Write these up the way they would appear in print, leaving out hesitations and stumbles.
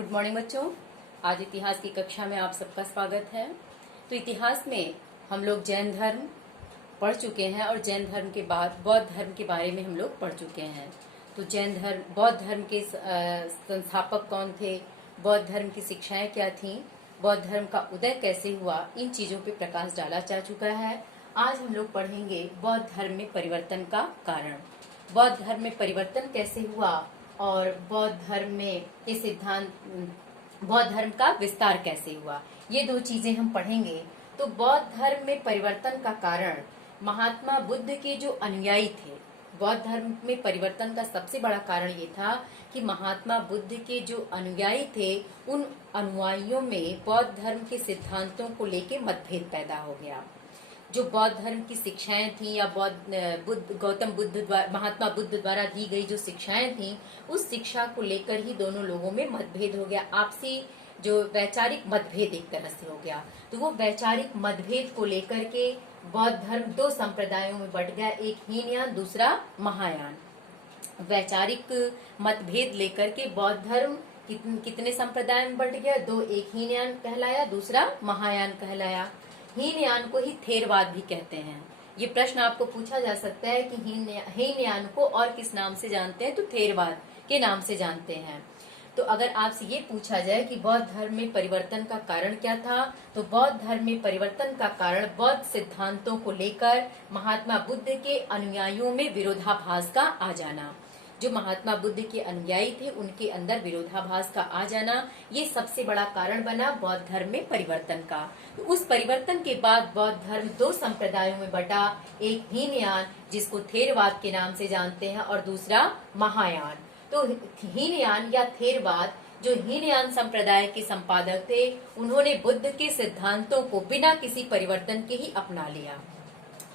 Good morning बच्चों। आज इतिहास की कक्षा में आप सबका स्वागत है। तो इतिहास में हम लोग जैन धर्म पढ़ चुके हैं और जैन धर्म के बाद बौद्ध धर्म के बारे में हम लोग पढ़ चुके हैं। तो बौद्ध धर्म के संस्थापक कौन थे, बौद्ध धर्म की शिक्षाएं क्या थीं, बौद्ध धर्म का उदय कैसे हुआ, इन चीजों पे प्रकाश डाला जा चुका है। आज हम लोग पढ़ेंगे बौद्ध धर्म में परिवर्तन का कारण, बौद्ध धर्म में परिवर्तन कैसे हुआ और बौद्ध धर्म में ये सिद्धांत, बौद्ध धर्म का विस्तार कैसे हुआ, ये दो चीजें हम पढ़ेंगे। तो बौद्ध धर्म में परिवर्तन का कारण महात्मा बुद्ध के जो अनुयायी थे, बौद्ध धर्म में परिवर्तन का सबसे बड़ा कारण ये था कि महात्मा बुद्ध के जो अनुयायी थे, उन अनुयायियों में बौद्ध धर्म के सिद्धांतों को लेके मतभेद पैदा हो गया। जो बौद्ध धर्म की शिक्षाएं थी या महात्मा बुद्ध द्वारा दी गई जो शिक्षाएं थी, उस शिक्षा को लेकर ही दोनों लोगों में मतभेद हो गया। आपसी जो वैचारिक मतभेद एक तरह से हो गया। तो वो वैचारिक मतभेद को लेकर के बौद्ध धर्म दो संप्रदायों में बंट गया, एक हीनयान, दूसरा महायान। वैचारिक मतभेद लेकर के बौद्ध धर्म कितने संप्रदाय में बंट गया? दो, एक हीनयान कहलाया, दूसरा महायान कहलाया। हीनयान को ही थेरवाद भी कहते हैं। ये प्रश्न आपको पूछा जा सकता है कि हीनयान को और किस नाम से जानते हैं? तो थेरवाद के नाम से जानते हैं। तो अगर आपसे ये पूछा जाए कि बौद्ध धर्म में परिवर्तन का कारण क्या था, तो बौद्ध धर्म में परिवर्तन का कारण बौद्ध सिद्धांतों को लेकर महात्मा बुद्ध के अनुयायियों में विरोधाभास का आ जाना। जो महात्मा बुद्ध के अनुयायी थे, उनके अंदर विरोधाभास का आ जाना, ये सबसे बड़ा कारण बना बौद्ध धर्म में परिवर्तन का। तो उस परिवर्तन के बाद बौद्ध धर्म दो संप्रदायों में बटा, एक हीनयान जिसको थेरवाद के नाम से जानते हैं और दूसरा महायान। तो हीनयान या थेरवाद, जो हीनयान संप्रदाय के संपादक थे, उन्होंने बुद्ध के सिद्धांतों को बिना किसी परिवर्तन के ही अपना लिया,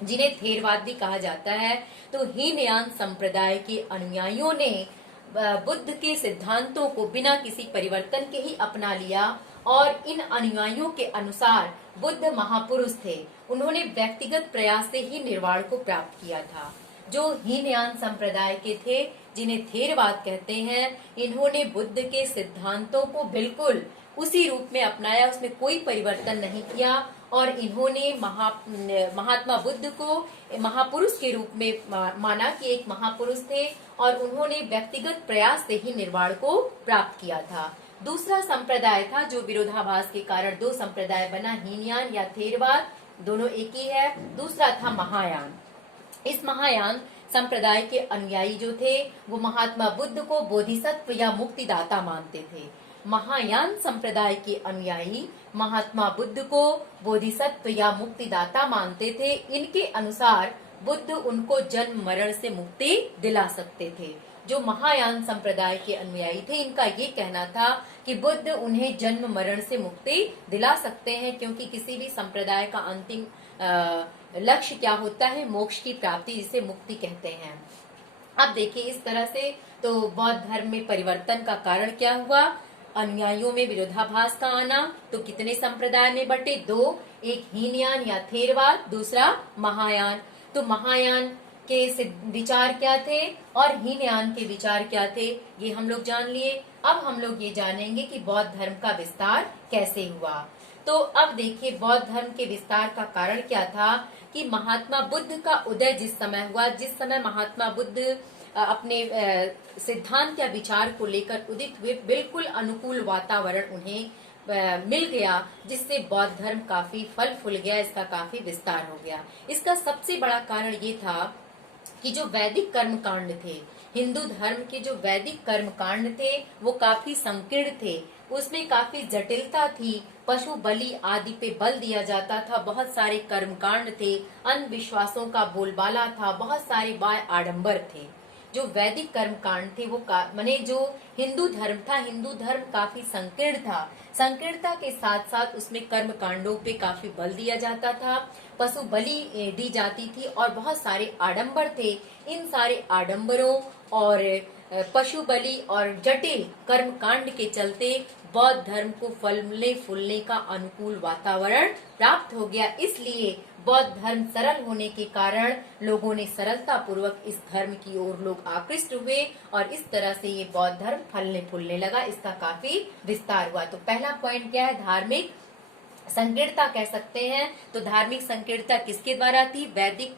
जिन्हें थेरवाद भी कहा जाता है। तो हीनयान संप्रदाय के अनुयायियों ने बुद्ध के सिद्धांतों को बिना किसी परिवर्तन के ही अपना लिया और इन अनुयायियों के अनुसार बुद्ध महापुरुष थे, उन्होंने व्यक्तिगत प्रयास से ही निर्वाण को प्राप्त किया था। जो हीनयान संप्रदाय के थे, जिन्हें थेरवाद कहते हैं, इन्होंने बुद्ध के सिद्धांतों को बिल्कुल उसी रूप में अपनाया, उसमें कोई परिवर्तन नहीं किया और इन्होंने महात्मा बुद्ध को महापुरुष के रूप में माना कि एक महापुरुष थे और उन्होंने व्यक्तिगत प्रयास से ही निर्वाण को प्राप्त किया था। दूसरा संप्रदाय था जो विरोधाभास के कारण दो संप्रदाय बना, हीनयान या थेरवाद, दोनों एक ही है। दूसरा था महायान। इस महायान संप्रदाय के अनुयायी जो थे, वो महात्मा बुद्ध को बोधिसत्व या मुक्तिदाता मानते थे। महायान संप्रदाय के अनुयायी महात्मा बुद्ध को बोधिसत्व या मुक्तिदाता मानते थे। इनके अनुसार बुद्ध उनको जन्म मरण से मुक्ति दिला सकते थे। जो महायान संप्रदाय के अनुयायी थे, इनका ये कहना था कि बुद्ध उन्हें जन्म मरण से मुक्ति दिला सकते हैं, क्योंकि किसी भी संप्रदाय का अंतिम लक्ष्य क्या होता है? मोक्ष की प्राप्ति, जिसे मुक्ति कहते हैं। अब देखिए, इस तरह से तो बौद्ध धर्म में परिवर्तन का कारण क्या हुआ? अनुयायियों में विरोधाभास का आना। तो कितने संप्रदाय में बटे? दो, एक हीनयान या थेरवाद, दूसरा महायान। तो महायान के विचार क्या थे और हीनयान के विचार क्या थे, ये हम लोग जान लिए। अब हम लोग ये जानेंगे कि बौद्ध धर्म का विस्तार कैसे हुआ। तो अब देखिए, बौद्ध धर्म के विस्तार का कारण क्या था कि महात्मा बुद्ध का उदय जिस समय हुआ, जिस समय महात्मा बुद्ध अपने सिद्धांत या विचार को लेकर उदित हुए, बिल्कुल अनुकूल वातावरण उन्हें मिल गया, जिससे बौद्ध धर्म काफी फल फूल गया, इसका काफी विस्तार हो गया। इसका सबसे बड़ा कारण ये था कि जो वैदिक कर्मकांड थे, हिंदू धर्म के जो वैदिक कर्मकांड थे, वो काफी संकीर्ण थे, उसमें काफी जटिलता थी। पशु बलि आदि पे बल दिया जाता था, बहुत सारे कर्मकांड थे, अंधविश्वासों का बोलबाला था, बहुत सारे बाय आडंबर थे। जो वैदिक कर्मकांड थे वो माने जो हिंदू धर्म था, हिंदू धर्म काफी संकीर्ण था। संकीर्णता के साथ साथ उसमें कर्म कांडों पे काफी बल दिया जाता था, पशु बलि दी जाती थी और बहुत सारे आडंबर थे। इन सारे आडंबरों और पशु बलि और जटिल कर्म कांड के चलते बौद्ध धर्म को फलने फूलने का अनुकूल वातावरण प्राप्त हो गया। इसलिए बौद्ध धर्म सरल होने के कारण लोगों ने सरलता पूर्वक इस धर्म की ओर लोग आकृष्ट हुए और इस तरह से ये बौद्ध धर्म फलने फूलने लगा, इसका काफी विस्तार हुआ। तो पहला पॉइंट क्या है, धार्मिक संकीर्णता कह सकते हैं। तो धार्मिक संकीर्णता किसके द्वारा थी, वैदिक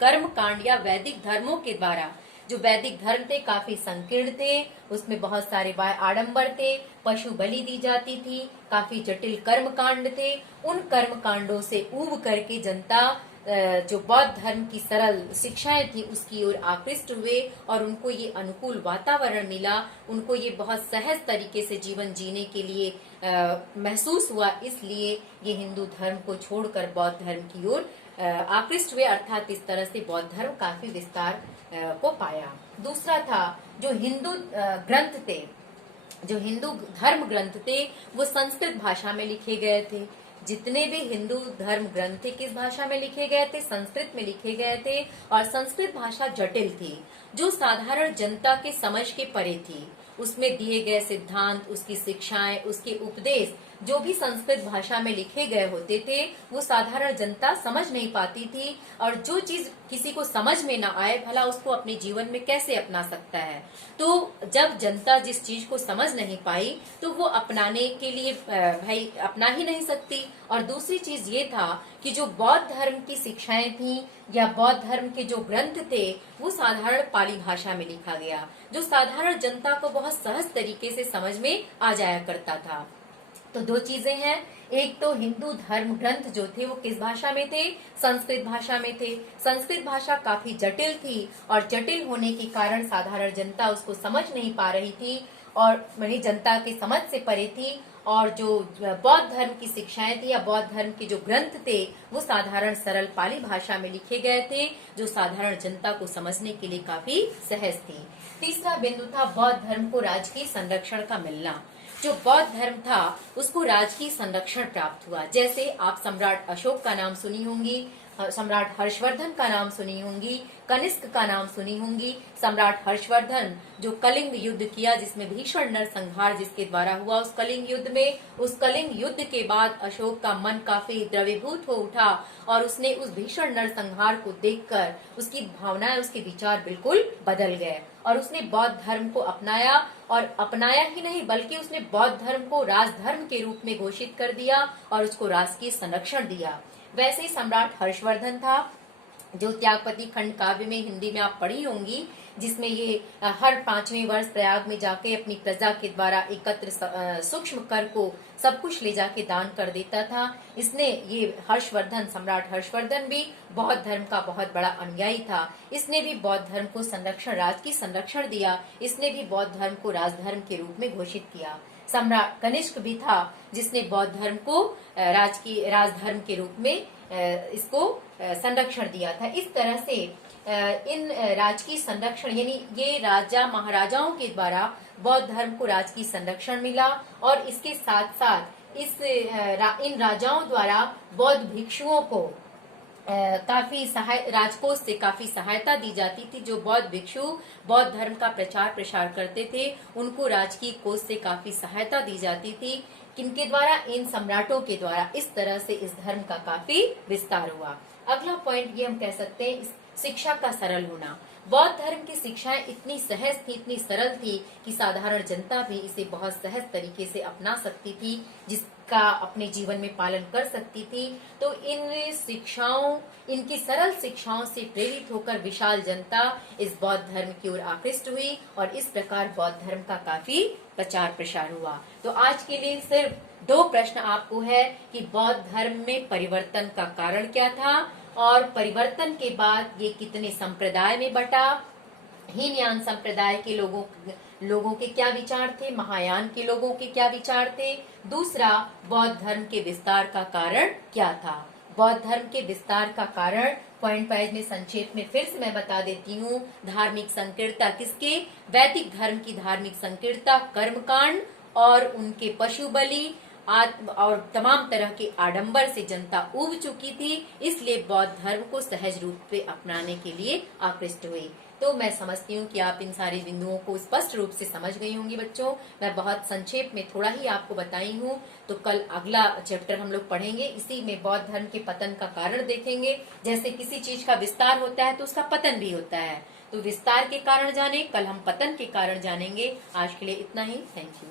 कर्म कांड या वैदिक धर्मों के द्वारा। जो वैदिक धर्म थे काफी संकीर्ण थे, उसमें बहुत सारे आडंबर थे, पशु बलि दी जाती थी, काफी जटिल कर्म कांड थे। उन कर्म कांडों से ऊब करके जनता जो बौद्ध धर्म की सरल शिक्षाएं थी उसकी ओर आकृष्ट हुए और उनको ये अनुकूल वातावरण मिला, उनको ये बहुत सहज तरीके से जीवन जीने के लिए महसूस हुआ। इसलिए ये हिंदू धर्म को छोड़कर बौद्ध धर्म की ओर आकृष्ट हुए, अर्थात इस तरह से बौद्ध धर्म काफी विस्तार को पाया। दूसरा था जो हिंदू ग्रंथ थे, जो हिंदू धर्म ग्रंथ थे वो संस्कृत भाषा में लिखे गए थे। जितने भी हिंदू धर्म ग्रंथ थे किस भाषा में लिखे गए थे, संस्कृत में लिखे गए थे। और संस्कृत भाषा जटिल थी, जो साधारण जनता के समझ के परे थी। उसमें दिए गए सिद्धांत, उसकी शिक्षाएं, उसके उपदेश जो भी संस्कृत भाषा में लिखे गए होते थे वो साधारण जनता समझ नहीं पाती थी। और जो चीज किसी को समझ में ना आए भला उसको अपने जीवन में कैसे अपना सकता है। तो जब जनता जिस चीज को समझ नहीं पाई तो वो अपनाने के लिए भाई अपना ही नहीं सकती। और दूसरी चीज ये था कि जो बौद्ध धर्म की शिक्षाएं थी या बौद्ध धर्म के जो ग्रंथ थे वो साधारण पाली भाषा में लिखा गया, जो साधारण जनता को बहुत सहज तरीके से समझ में आ जाया करता था। तो दो चीजें हैं, एक तो हिंदू धर्म ग्रंथ जो थे वो किस भाषा में थे, संस्कृत भाषा में थे। संस्कृत भाषा काफी जटिल थी और जटिल होने के कारण साधारण जनता उसको समझ नहीं पा रही थी और यानी जनता की समझ से परे थी। और जो बौद्ध धर्म की शिक्षाएं थी या बौद्ध धर्म के जो ग्रंथ थे वो साधारण सरल पाली भाषा में लिखे गए थे, जो साधारण जनता को समझने के लिए काफी सहज थी। तीसरा बिंदु था बौद्ध धर्म को राजकीय संरक्षण का मिलना। जो बौद्ध धर्म था उसको राजकीय संरक्षण प्राप्त हुआ। जैसे आप सम्राट अशोक का नाम सुनी होंगी, सम्राट हर्षवर्धन का नाम सुनी होंगी, कनिष्क का नाम सुनी होंगी। सम्राट हर्षवर्धन जो कलिंग युद्ध किया जिसमें भीषण नरसंहार जिसके द्वारा हुआ, उस कलिंग युद्ध में, उस कलिंग युद्ध के बाद अशोक का मन काफी द्रवीभूत हो उठा और उसने उस भीषण नरसंहार को देखकर उसकी भावनाएं, उसके विचार बिल्कुल बदल गए और उसने बौद्ध धर्म को अपनाया। और अपनाया ही नहीं बल्कि उसने बौद्ध धर्म को राजधर्म के रूप में घोषित कर दिया और उसको राजकीय संरक्षण दिया। वैसे ही सम्राट हर्षवर्धन था जो त्यागपति खंड काव्य में हिंदी में आप पढ़ी होंगी, जिसमें ये हर 5वें वर्ष प्रयाग में जाके अपनी प्रजा के द्वारा एकत्र सूक्ष्म कर को सब कुछ ले जाके दान कर देता था। इसने ये हर्षवर्धन, सम्राट हर्षवर्धन भी बौद्ध धर्म का बहुत बड़ा अनुयायी था। इसने भी बौद्ध धर्म को संरक्षण, राजकीय संरक्षण दिया। इसने भी बौद्ध धर्म को राजधर्म के रूप में घोषित किया। सम्राट कनिष्क भी था जिसने बौद्ध धर्म को राजकीय राजधर्म के रूप में इसको संरक्षण दिया था। इस तरह से इन राजकीय संरक्षण यानी ये राजा महाराजाओं के द्वारा बौद्ध धर्म को राजकीय संरक्षण मिला और इसके साथ साथ इन राजाओं द्वारा बौद्ध भिक्षुओं को काफी राजकोष से काफी सहायता दी जाती थी। जो बौद्ध भिक्षु बौद्ध धर्म का प्रचार प्रसार करते थे उनको राजकीय कोष से काफी सहायता दी जाती थी। किनके द्वारा, इन सम्राटों के द्वारा। इस तरह से इस धर्म का काफी विस्तार हुआ। अगला पॉइंट ये हम कह सकते हैं शिक्षा का सरल होना। बौद्ध धर्म की शिक्षाएं इतनी सहज थी, इतनी सरल थी कि साधारण जनता भी इसे बहुत सहज तरीके से अपना सकती थी, जिसका अपने जीवन में पालन कर सकती थी। तो इन शिक्षाओं, इनकी सरल शिक्षाओं से प्रेरित होकर विशाल जनता इस बौद्ध धर्म की ओर आकृष्ट हुई और इस प्रकार बौद्ध धर्म का काफी प्रचार प्रसार हुआ। तो आज के लिए सिर्फ 2 प्रश्न आपको है कि बौद्ध धर्म में परिवर्तन का कारण क्या था और परिवर्तन के बाद ये कितने संप्रदाय में बटा। हीनयान संप्रदाय के लोगों के क्या विचार थे, महायान के लोगों के क्या विचार थे। दूसरा, बौद्ध धर्म के विस्तार का कारण क्या था। बौद्ध धर्म के विस्तार का कारण पॉइंट वाइज में संक्षेप में फिर से मैं बता देती हूँ। धार्मिक संकीर्णता किसके, वैदिक धर्म की धार्मिक संकीर्णता, कर्मकांड और उनके पशु बलि और तमाम तरह के आडंबर से जनता उब चुकी थी, इसलिए बौद्ध धर्म को सहज रूप से अपनाने के लिए आकृष्ट हुई। तो मैं समझती हूँ कि आप इन सारे बिंदुओं को स्पष्ट रूप से समझ गई होंगी बच्चों। मैं बहुत संक्षेप में थोड़ा ही आपको बताई हूँ। तो कल अगला चैप्टर हम लोग पढ़ेंगे, इसी में बौद्ध धर्म के पतन का कारण देखेंगे। जैसे किसी चीज का विस्तार होता है तो उसका पतन भी होता है, तो विस्तार के कारण जाने, कल हम पतन के कारण जानेंगे। आज के लिए इतना ही। Thank you.